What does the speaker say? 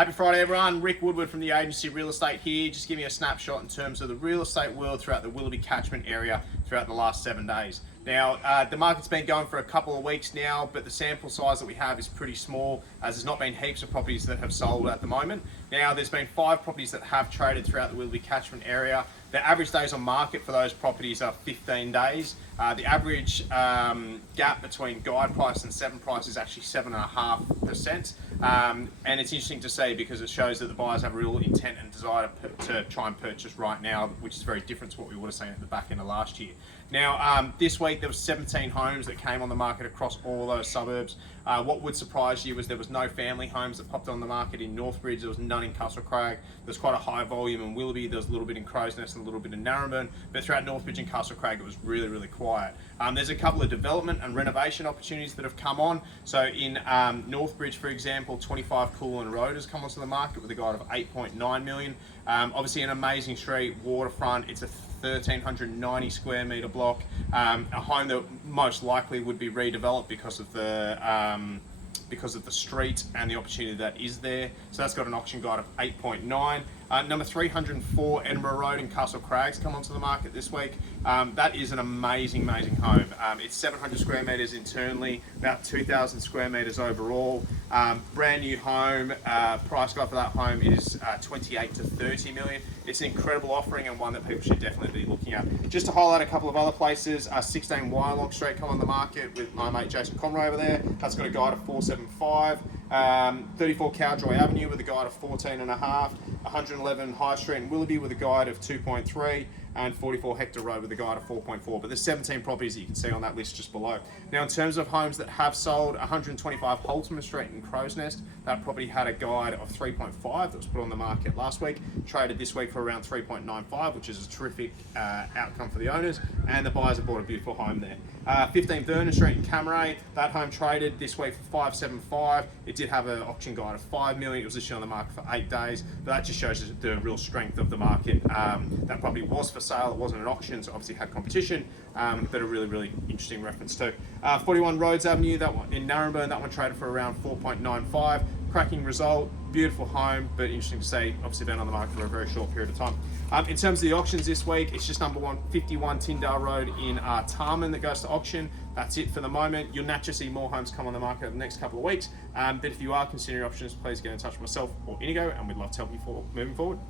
Happy Friday, everyone. Rick Woodward from the agency Real Estate here, just giving you a snapshot in terms of the real estate world throughout the Willoughby catchment area throughout the last 7 days. Now, the market's been going for a couple of weeks now, but the sample size that we have is pretty small, as there's not been heaps of properties that have sold at the moment. Now, there's been 5 properties that have traded throughout the Willoughby catchment area. The average days on market for those properties are 15 days. The average gap between guide price and 7 price is actually 7.5%. And it's interesting to see because it shows that the buyers have a real intent and desire to try and purchase right now, which is very different to what we would have seen at the back end of last year. Now, this week there was 17 homes that came on the market across all those suburbs. What would surprise you was there was no family homes that popped on the market in Northbridge. There was none in Castlecrag. There's quite a high volume in Willoughby. There was a little bit in Crows Nest and a little bit in Narrabeen. But throughout Northbridge and Castlecrag, it was really, really quiet. There's a couple of development and renovation opportunities that have come on. So in Northbridge, for example, 25 Coolin Road has come onto the market with a guide of 8.9 million. Obviously an amazing street, waterfront. It's a 1,390 square metre block, a home that most likely would be redeveloped because of the street and the opportunity that is there. So that's got an auction guide of 8.9. Number 304 Edinburgh Road in Castle Crags come onto the market this week. That is an amazing home. It's 700 square metres internally, about 2,000 square metres overall. Brand new home. Price guide for that home is 28 to 30 million. It's an incredible offering and one that people should definitely be looking at. Just to highlight a couple of other places, 16 Wyalong Street come on the market with my mate Jason Conroy over there. That's got a guide of 475. 34 Cowdroy Avenue with a guide of 14.5, 111 High Street in Willoughby with a guide of 2.3, and 44 Hector Road with a guide of 4.4. But there's 17 properties that you can see on that list just below. Now, in terms of homes that have sold, 125 Holtman Street in Crows Nest, that property had a guide of 3.5 that was put on the market last week, traded this week for around 3.95, which is a terrific outcome for the owners, and the buyers have bought a beautiful home there. 15 Vernon Street in Camaray, that home traded this week for 575. It did have an auction guide of 5 million. It was listed on the market for 8 days, but that just shows the real strength of the market. That property was for sale. It wasn't an auction, so obviously had competition, but a really interesting reference too. 41 Rhodes Avenue, that one in Narrabeen, that one traded for around 4.95. Cracking result, beautiful home, but interesting to see, obviously been on the market for a very short period of time. In terms of the auctions this week, it's just number 151 Tyndale Road in Tarman that goes to auction. That's it for the moment. You'll naturally see more homes come on the market over the next couple of weeks, but if you are considering options, please get in touch with myself or Inigo, and we'd love to help you moving forward.